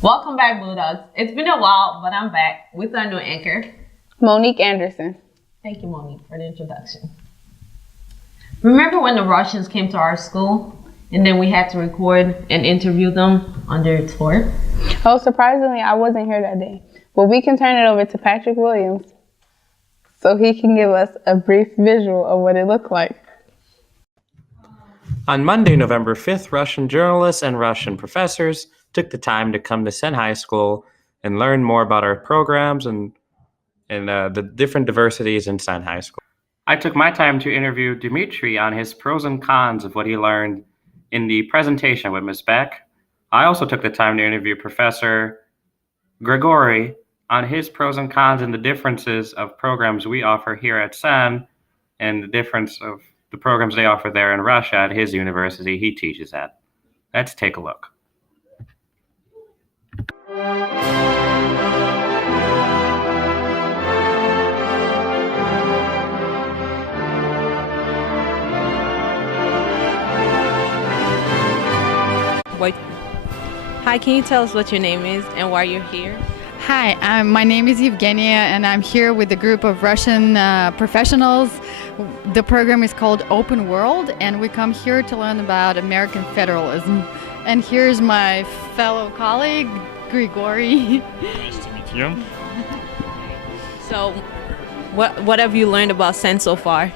Welcome back, Bulldogs. It's been a while, but I'm back with our new anchor, Monique Anderson. Thank you, Monique, for the introduction. Remember when the Russians came to our school and then we had to record and interview them on their tour? Oh, surprisingly, I wasn't here that day, but we can turn it over to Patrick Williams so he can give us a brief visual of what it looked like. On Monday, November 5th, Russian journalists and Russian professors took the time to come to Senn High School and learn more about our programs and the different diversities in Senn High School. I took my time to interview Dmitry on his pros and cons of what he learned in the presentation with Ms. Beck. I also took the time to interview Professor Grigory on his pros and cons and the differences of programs we offer here at Senn and the difference of the programs they offer there in Russia at his university he teaches at. Let's take a look. Hi, can you tell us what your name is and why you're here? Hi, my name is Evgenia, and I'm here with a group of Russian professionals. The program is called Open World, and we come here to learn about American federalism. And here's my fellow colleague, Grigory. Nice to meet you. So, what have you learned about Senn so far?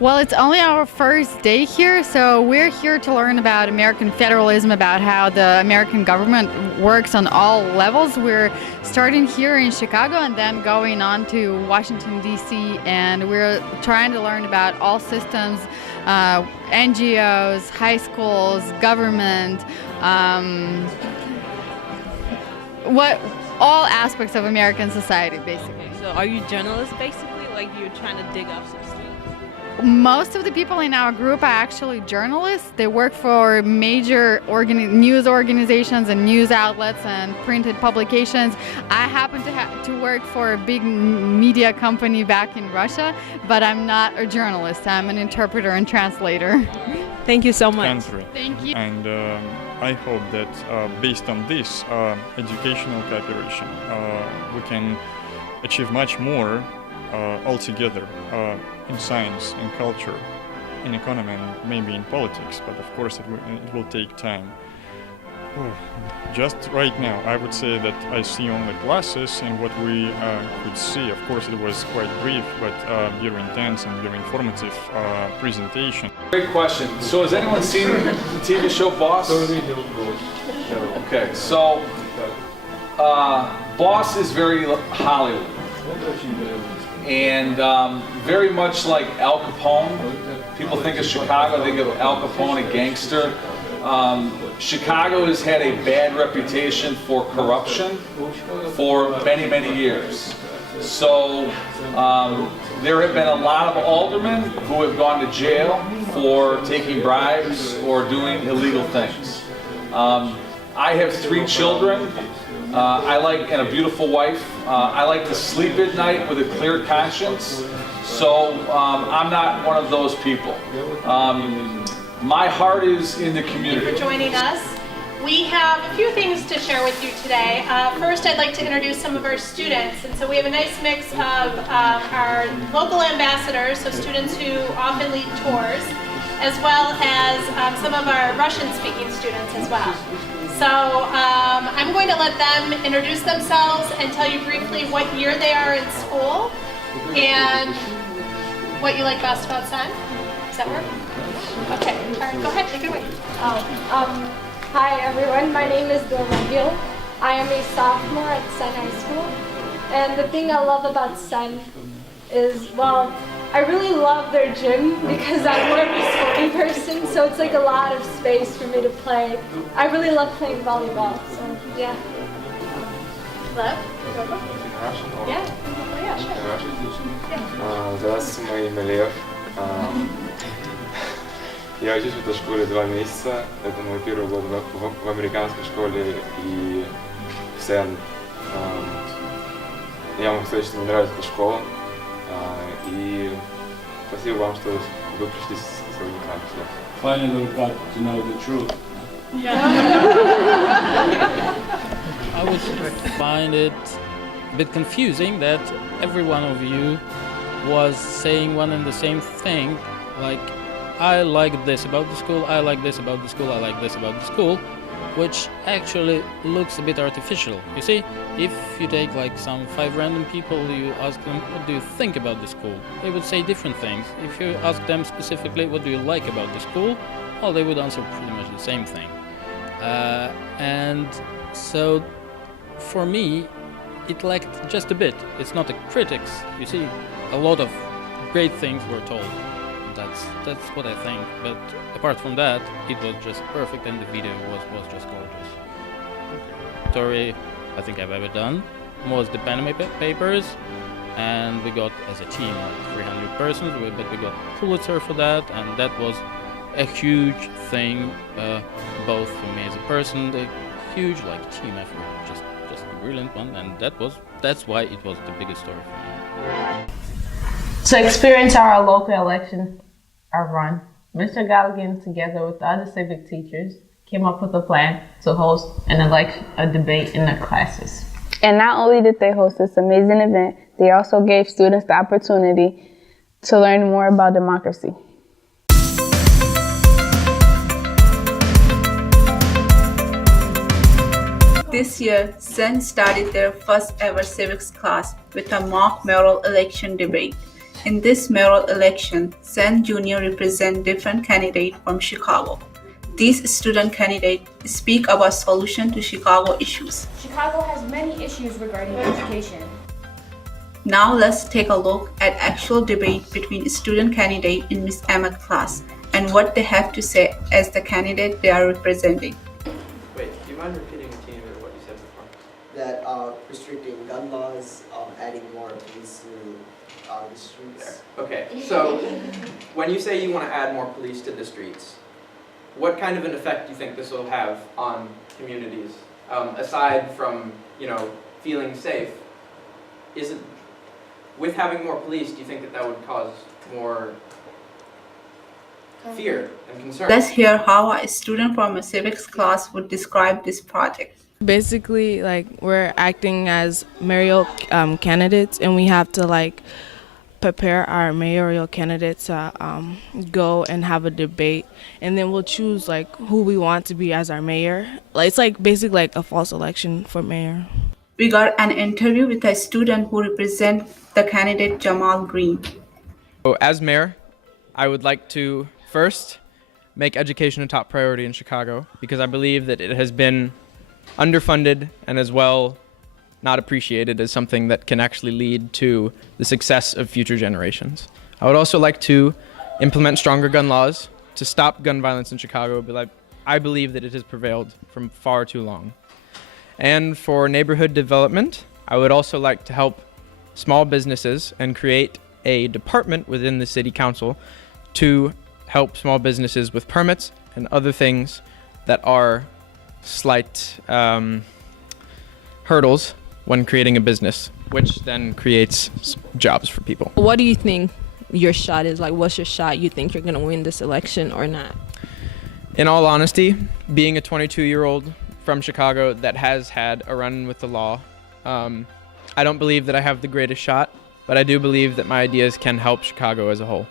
Well, it's only our first day here, so we're here to learn about American federalism, about how the American government works on all levels. We're starting here in Chicago and then going on to Washington, D.C., and we're trying to learn about all systems, NGOs, high schools, government, all aspects of American society, basically. So are you journalists, basically? Like you're trying to dig up some stuff? Most of the people in our group are actually journalists. They work for major news organizations and news outlets and printed publications. I happen to work for a big media company back in Russia, but I'm not a journalist. I'm an interpreter and translator. Thank you so much. Country. Thank you. And I hope that based on this educational cooperation, we can achieve much more altogether in science, in culture, in economy, and maybe in politics, but of course it will take time. Just right now, I would say that I see only classes and what we could see. Of course, it was quite brief, but very intense and very informative presentation. Great question. So has anyone seen the TV show Boss? Okay, so Boss is very Hollywood. And very much like Al Capone. People think of Chicago, they think of Al Capone, a gangster. Chicago has had a bad reputation for corruption for many, many years. So there have been a lot of aldermen who have gone to jail for taking bribes or doing illegal things. I have 3 children. And a beautiful wife. I like to sleep at night with a clear conscience, so I'm not one of those people. My heart is in the community. Thank you for joining us. We have a few things to share with you today. First, I'd like to introduce some of our students. And so we have a nice mix of our local ambassadors, so students who often lead tours, as well as some of our Russian-speaking students as well. So I'm going to let them introduce themselves and tell you briefly what year they are in school and what you like best about Senn. Does that work? Okay, all right, go ahead, take it away. Hi everyone, my name is Dorma Gill. I am a sophomore at Senn High School. And the thing I love about Senn is, well, I really love their gym because I'm more of a sporty person, so it's like a lot of space for me to play. I really love playing volleyball, so yeah. Hello? Yeah. Oh, yeah, sure. Здравствуйте, мое имя Лев. Я учусь в этой школе 2 месяца. Это мой первый год в американской школе и в Senn. Я могу сказать, что мне нравится эта школа. И спасибо вам, что вы пришли сегодня к нам сюда. Finally got to know the truth. Yeah. always find it a bit confusing that every one of you was saying one and the same thing, like, I like this about the school, I like this about the school, I like this about the school, which actually looks a bit artificial. You see, if you take like some 5 random people, you ask them, what do you think about the school? They would say different things. If you ask them specifically, what do you like about the school? Well, they would answer pretty much the same thing. And so, for me, it lacked just a bit. It's not a critics. You see, a lot of great things were told. That's what I think. But apart from that, it was just perfect, and the video was just gorgeous. Story I think I've ever done was the Panama Papers, and we got as a team like 300 persons, but we got Pulitzer for that, and that was a huge thing, both for me as a person, a huge like team effort, just a brilliant one, and that's why it was the biggest story for me. To experience our local election, our run, Mr. Galligan, together with the other civic teachers, came up with a plan to host a debate in their classes. And not only did they host this amazing event, they also gave students the opportunity to learn more about democracy. This year, Senn started their first ever civics class with a mock mayoral election debate. In this mayoral election, Senn Jr. represents different candidates from Chicago. These student candidates speak about solutions to Chicago issues. Chicago has many issues regarding education. Now let's take a look at actual debate between student candidate in Ms. Emma's class and what they have to say as the candidate they are representing. Wait, do you mind repeating a teeny bit of what you said before? That restricting gun laws, adding more police to the streets. Okay, so when you say you want to add more police to the streets, what kind of an effect do you think this will have on communities? Aside from, feeling safe, with having more police, do you think that would cause more fear and concern? Let's hear how a student from a civics class would describe this project. Basically, we're acting as mayoral candidates, and we have to prepare our mayoral candidates to go and have a debate, and then we'll choose who we want to be as our mayor. It's basically a false election for mayor. We got an interview with a student who represents the candidate Jamal Green. So as mayor, I would like to first make education a top priority in Chicago, because I believe that it has been underfunded and as well not appreciated as something that can actually lead to the success of future generations. I would also like to implement stronger gun laws to stop gun violence in Chicago, but I believe that it has prevailed for far too long. And for neighborhood development, I would also like to help small businesses and create a department within the city council to help small businesses with permits and other things that are slight hurdles when creating a business, which then creates jobs for people. What do you think your shot is? What's your shot? You think you're gonna win this election or not? In all honesty, being a 22-year-old from Chicago that has had a run with the law, I don't believe that I have the greatest shot, but I do believe that my ideas can help Chicago as a whole.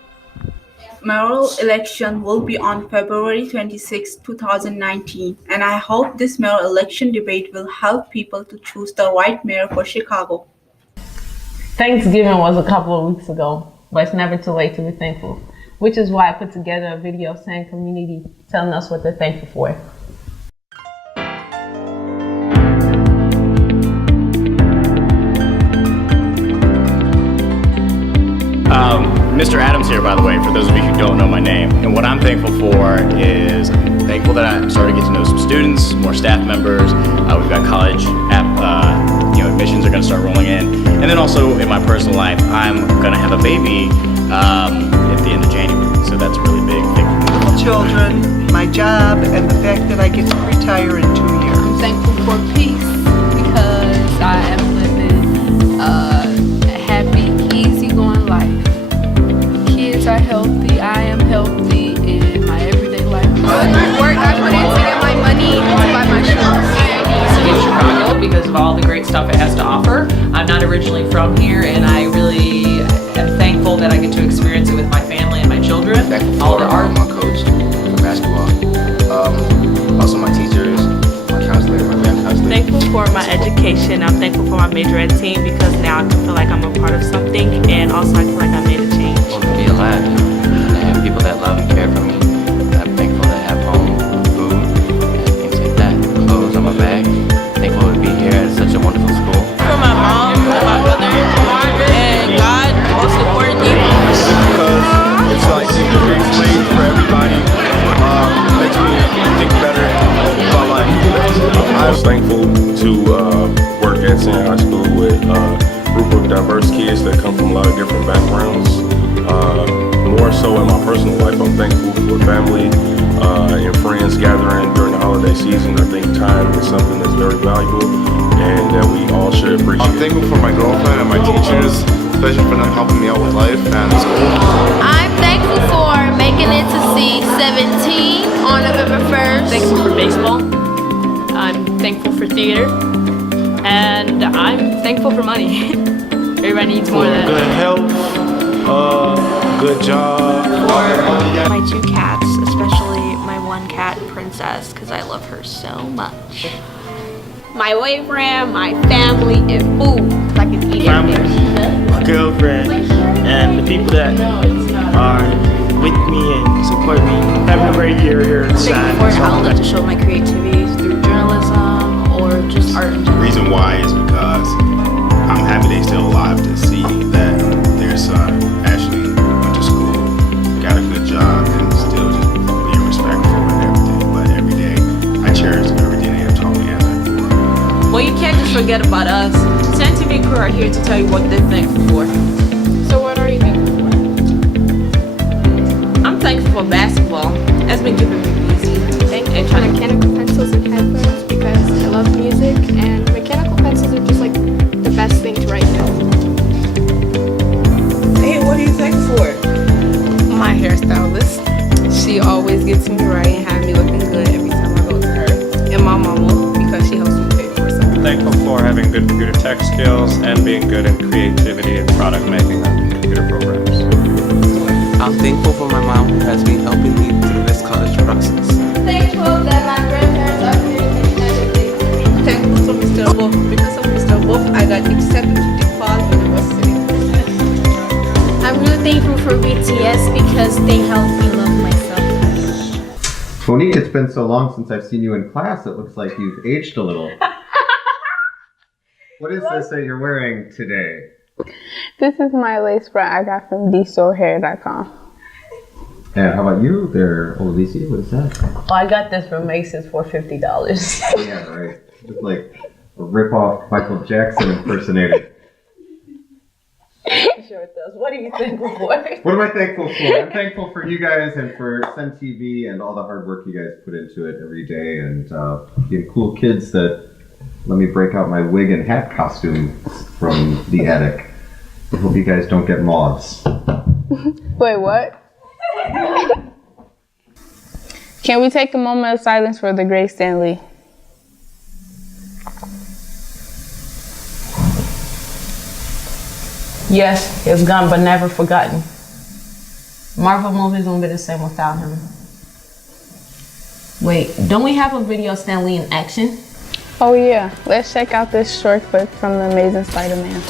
Mayoral election will be on February 26, 2019, and I hope this mayoral election debate will help people to choose the right mayor for Chicago. Thanksgiving was a couple of weeks ago, but it's never too late to be thankful, which is why I put together a video of Senn community telling us what they're thankful for. Mr. Adams here, by the way, for those of you who don't know my name. And what I'm thankful for is I'm thankful that I'm starting to get to know some students, more staff members. We've got college admissions are going to start rolling in. And then also in my personal life, I'm going to have a baby at the end of January. So that's a really big thing for me. Children, my job, and the fact that I get to retire in 2 years. I'm thankful for peace because I am living a happy, easygoing life. Kids are healthy, I am healthy in my everyday life. The work I put in to get my money to buy my shoes. In Chicago because of stuff it has to offer. I'm not originally from here, and I really am thankful that I get to experience it with my family and my children. Thankful All the for art. my coach for basketball. Also my teachers, my counselor, my band counselor. Thankful for my education. I'm thankful for my major ed team because now I can feel like I'm a part of something, and also I feel like I made a change. To be alive and have people that love and care for me. I'm thankful to have home, food, and things like that. Clothes on my back. Thankful to be here at such a wonderful school. For my mom, and my brother, and God, most importantly. Because it's like the dreams made for everybody. Makes me think better about life. I was thankful to work at Senn High School with a group of diverse kids that come from a lot of different backgrounds. More so in my personal life, I'm thankful for family and friends gathering during the holiday season. I think time is something that's very valuable and that we all should appreciate. I'm thankful for my girlfriend and my teachers, especially for them helping me out with life and school. I'm thankful for making it to C17 on November 1st. Thankful for baseball. I'm thankful for theater. And I'm thankful for money. Everybody needs more of that. Good health, good job. For my two cats, especially my one cat, Princess, because I love her so much. My boyfriend, my family, and food. I can eat everything. My girlfriend, and the people that are with me and support me. Having a great year here at Senn. Thankful for an outlet to show my creativity through journalism or just art in The general. reason why is because I'm happy they're still alive to see that their son actually went to school, got a good job, and still just being respectful and everything. But every day, I cherish everything they have taught me as I grew up. Well, you can't just forget about us. Senn TV crew are here to tell you what they're thankful for. So what are you thankful for? I'm thankful for basketball. That's been keeping me busy. Thankful for mechanical pencils and headphones because I love music, and mechanical pencils are just like the best thing to write with. Hey, what are you thankful for? My hairstylist. She always gets me right and have me looking good every time I go to her. And my mama, because she helps me pay for something. Thankful for having good computer tech skills and being good in creativity and product making on computer programs. I'm thankful for my mom who has been helping me through this college process. Thankful that my grandparents are here in the United States. Thankful to Mr. Wolf. Because of Mr. Wolf, I got accepted to DePaul University. I'm really thankful for BTS because they help me love myself. Monique, it's been so long since I've seen you in class, it looks like you've aged a little. What is this that you're wearing today? This is my lace front I got from dsohair.com. And how about you there, Olivisi? What is that? Oh, I got this from Macy's for $50. Yeah, right. Just like a rip-off Michael Jackson impersonator. Sure it does. What are you thankful for? What am I thankful for? I'm thankful for you guys and for Senn TV and all the hard work you guys put into it every day and being cool kids that let me break out my wig and hat costume from the attic. I hope you guys don't get moths. Wait, what? Can we take a moment of silence for the great Stan Lee? Yes, he was gone but never forgotten. Marvel movies won't be the same without him. Wait, don't we have a video of Stan Lee in action? Oh yeah, let's check out this short clip from The Amazing Spider-Man.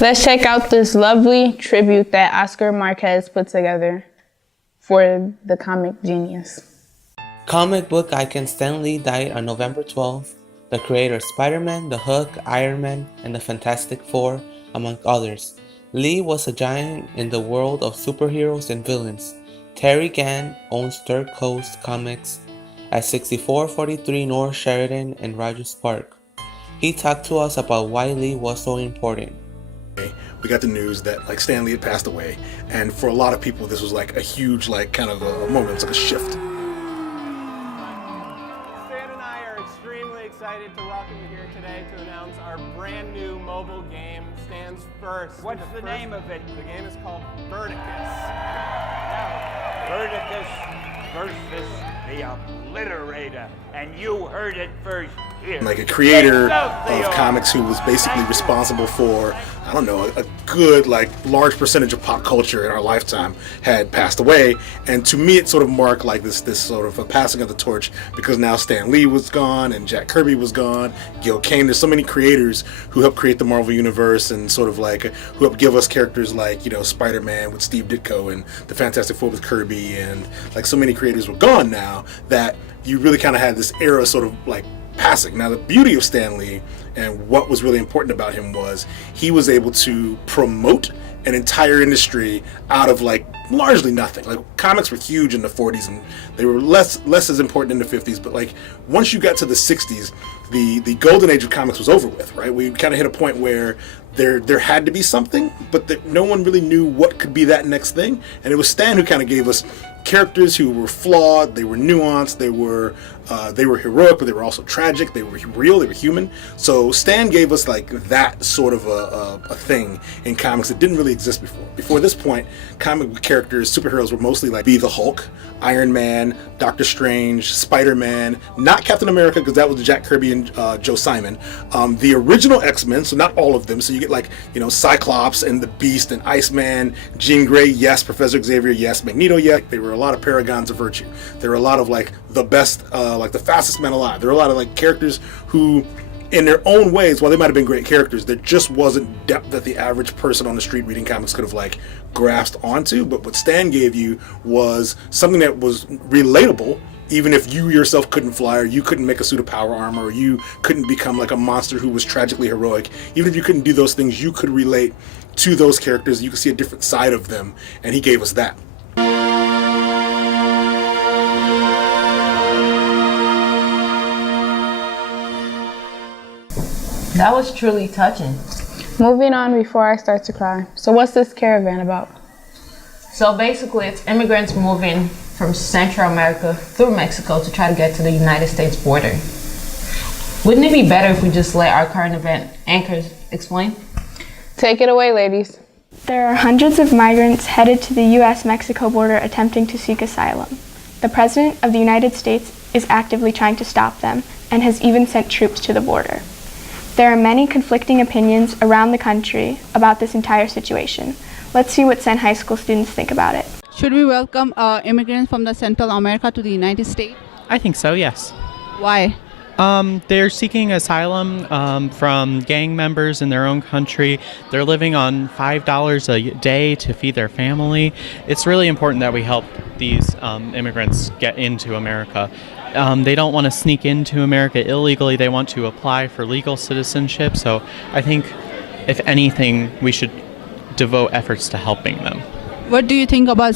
Let's check out this lovely tribute that Oscar Marquez put together for the comic genius. Comic book icon Stan Lee died on November 12th. The creator of Spider-Man, The Hulk, Iron Man, and the Fantastic Four, among others. Lee was a giant in the world of superheroes and villains. Terry Gann owns Third Coast Comics at 6443 North Sheridan in Rogers Park. He talked to us about why Lee was so important. We got the news that like Stan Lee had passed away, and for a lot of people this was like a huge kind of a moment. It's like a shift. mobile game stands first. What's the name of it? The game is called Verticus. Verticus versus the Obliterator. And you heard it first here. Like a creator of comics who was basically responsible for, I don't know, a good, like, large percentage of pop culture in our lifetime had passed away. And to me, it sort of marked like this sort of a passing of the torch, because now Stan Lee was gone and Jack Kirby was gone, Gil Kane. There's so many creators who helped create the Marvel Universe and sort of like who helped give us characters like, you know, Spider-Man with Steve Ditko and the Fantastic Four with Kirby, and like so many creators were gone now that you really kind of had this era sort of like passing. Now, the beauty of Stan Lee and what was really important about him was he was able to promote an entire industry out of like largely nothing. Like, comics were huge in the 40s and they were less as important in the 50s, but like once you got to the 60s, the golden age of comics was over with, right? We kind of hit a point where there had to be something, but no one really knew what could be that next thing, and it was Stan who kind of gave us characters who were flawed, they were nuanced, they were heroic, but they were also tragic, they were real, they were human. So Stan gave us like that sort of a thing in comics that didn't really exist before. Before this point, comic characters, superheroes were mostly like the Hulk, Iron Man, Doctor Strange, Spider-Man, not Captain America because that was Jack Kirby and Joe Simon. The original X-Men, so not all of them, so you get like, you know, Cyclops and the Beast and Iceman, Jean Grey, yes, Professor Xavier, yes, Magneto, yes. They were a lot of paragons of virtue. There were a lot of like the best, like the fastest men alive. There were a lot of like characters who, in their own ways, while they might have been great characters, there just wasn't depth that the average person on the street reading comics could have like grasped onto. But what Stan gave you was something that was relatable, even if you yourself couldn't fly, or you couldn't make a suit of power armor, or you couldn't become like a monster who was tragically heroic. Even if you couldn't do those things, you could relate to those characters. You could see a different side of them, and he gave us that. That was truly touching. Moving on before I start to cry. So what's this caravan about? So basically, it's immigrants moving from Central America through Mexico to try to get to the United States border. Wouldn't it be better if we just let our current event anchors explain? Take it away, ladies. There are hundreds of migrants headed to the U.S.-Mexico border attempting to seek asylum. The President of the United States is actively trying to stop them and has even sent troops to the border. There are many conflicting opinions around the country about this entire situation. Let's see what Senn High School students think about it. Should we welcome immigrants from the Central America to the United States? I think so, yes. Why? They're seeking asylum from gang members in their own country. They're living on $5 a day to feed their family. It's really important that we help these immigrants get into America. They don't want to sneak into America illegally. They want to apply for legal citizenship. So I think, if anything, we should devote efforts to helping them. What do you think about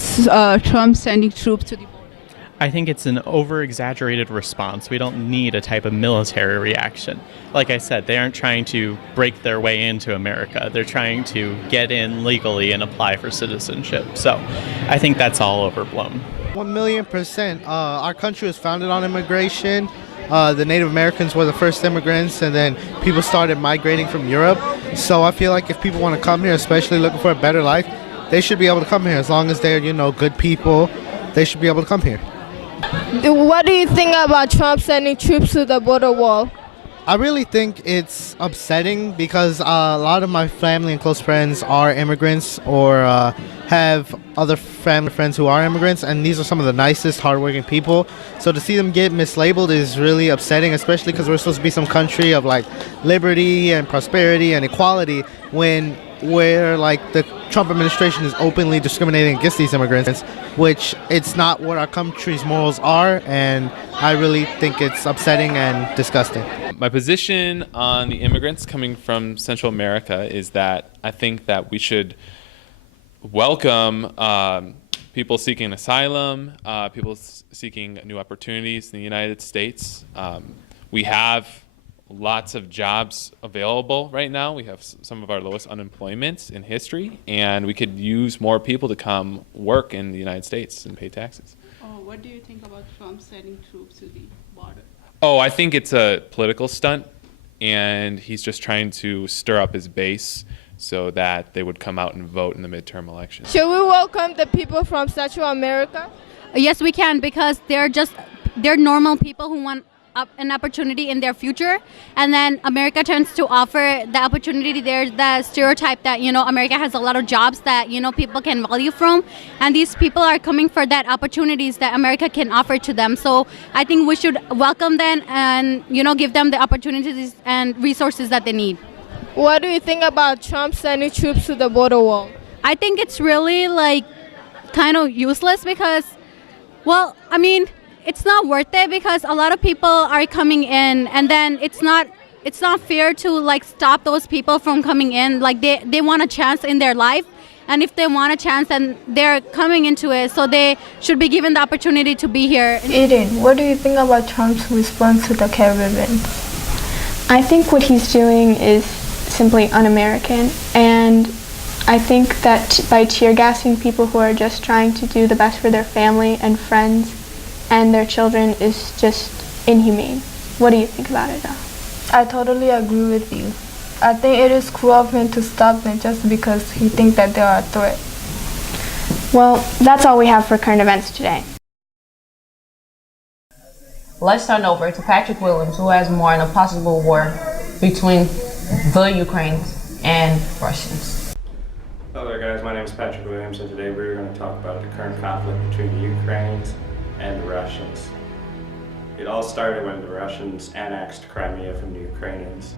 Trump sending troops to the border? I think it's an over-exaggerated response. We don't need a type of military reaction. Like I said, they aren't trying to break their way into America. They're trying to get in legally and apply for citizenship. So I think that's all overblown. 1,000,000%. Our country was founded on immigration. The Native Americans were the first immigrants, and then people started migrating from Europe. So I feel like if people want to come here, especially looking for a better life, they should be able to come here. As long as they're, you know, good people, they should be able to come here. What do you think about Trump sending troops to the border wall? I really think it's upsetting because a lot of my family and close friends are immigrants or have other family friends who are immigrants, and these are some of the nicest, hardworking people. So to see them get mislabeled is really upsetting, especially because we're supposed to be some country of like liberty and prosperity and equality, where like the Trump administration is openly discriminating against these immigrants, which it's not what our country's morals are, and I really think it's upsetting and disgusting. My position on the immigrants coming from Central America is that I think that we should welcome people seeking asylum, people seeking new opportunities in the United States. We have lots of jobs available right now. We have some of our lowest unemployment in history, and we could use more people to come work in the United States and pay taxes. What do you think about Trump sending troops to the border? Oh, I think it's a political stunt. and he's just trying to stir up his base so that they would come out and vote in the midterm elections. Should we welcome the people from Central America? Yes, we can, because they're normal people who want an opportunity in their future, and then America tends to offer the opportunity. There's the stereotype that, you know, America has a lot of jobs that, you know, people can value from, and these people are coming for that opportunities that America can offer to them. So I think we should welcome them and, you know, give them the opportunities and resources that they need. What do you think about Trump sending troops to the border wall? I think it's really like kind of useless because, well, I mean, it's not worth it because a lot of people are coming in, and then it's not fair to like stop those people from coming in. Like they want a chance in their life, and if they want a chance, then they're coming into it, so they should be given the opportunity to be here. Eden, what do you think about Trump's response to the Caravan? I think what he's doing is simply un-American, and I think that by tear gassing people who are just trying to do the best for their family and friends and their children is just inhumane. What do you think about it, though? I totally agree with you. I think it is cruel of him to stop them just because he thinks that they are a threat. Well, that's all we have for current events today. Let's turn over to Patrick Williams, who has more on a possible war between the Ukrainians and Russians. Hello there, guys. My name is Patrick Williams, and today we're going to talk about the current conflict between the Ukrainians and the Russians. It all started when the Russians annexed Crimea from the Ukrainians.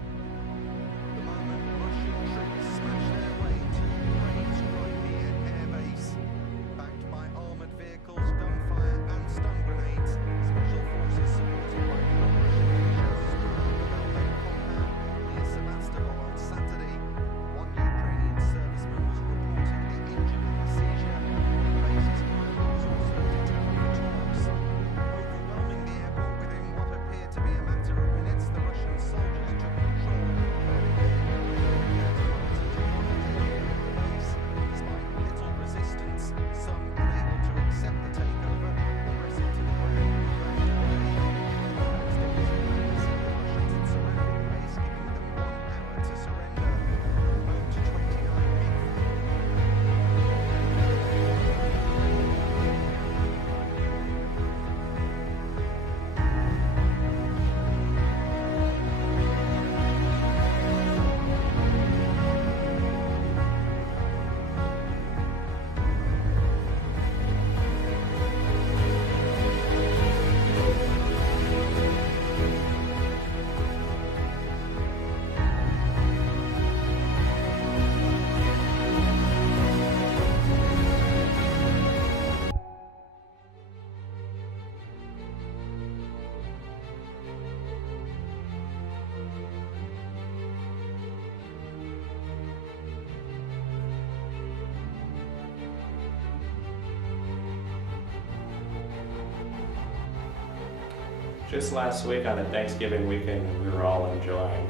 Just last week on a Thanksgiving weekend we were all enjoying,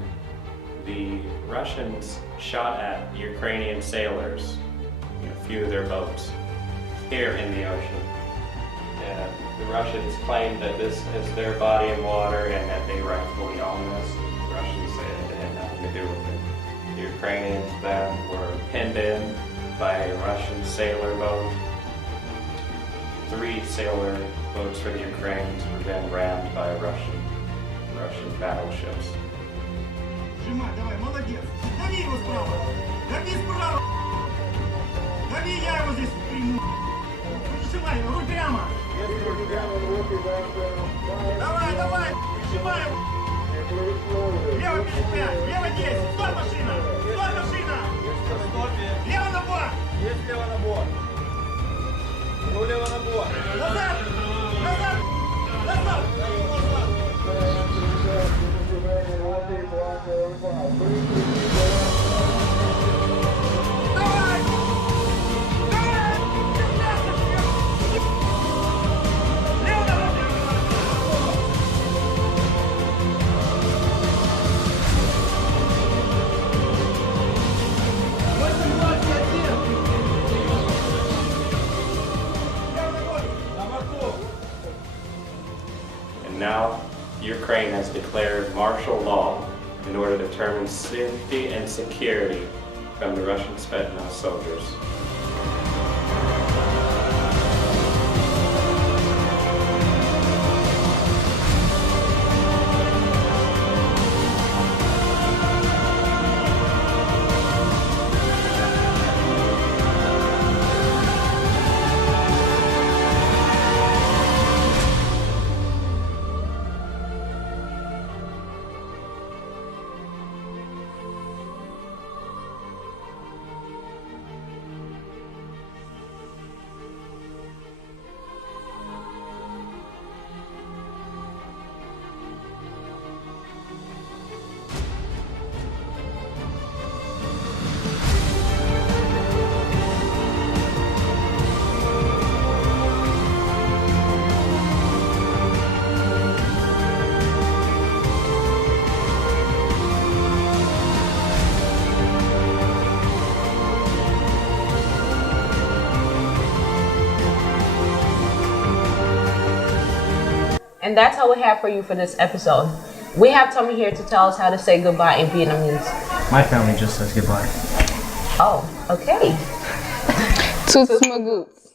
the Russians shot at Ukrainian sailors, a few of their boats, here in the ocean. And the Russians claimed that this is their body of water and that they rightfully own this. The Russians say that they had nothing to do with it. The Ukrainians then were pinned in by a Russian sailor boat. 3 sailor boats for the Ukrainians were then rammed by Russian battleships. Сжимай, давай, молодец. Дави его справа. Дави справа. Дави, я его здесь приму. Сжимай, руки прямо. Давай, давай, сжимай его. Лево 55, лево 10. Стой, машина. Стой, машина. Лево на борт. Есть лево на борт. Ну, лево на борт. Назад. Назад. Назад. And now Ukraine has declared martial law in order to determine safety and security from the Russian Spetsnaz soldiers. And that's all we have for you for this episode. We have Tommy here to tell us how to say goodbye in Vietnamese. My family just says goodbye. Oh, okay. Toot Smagoots.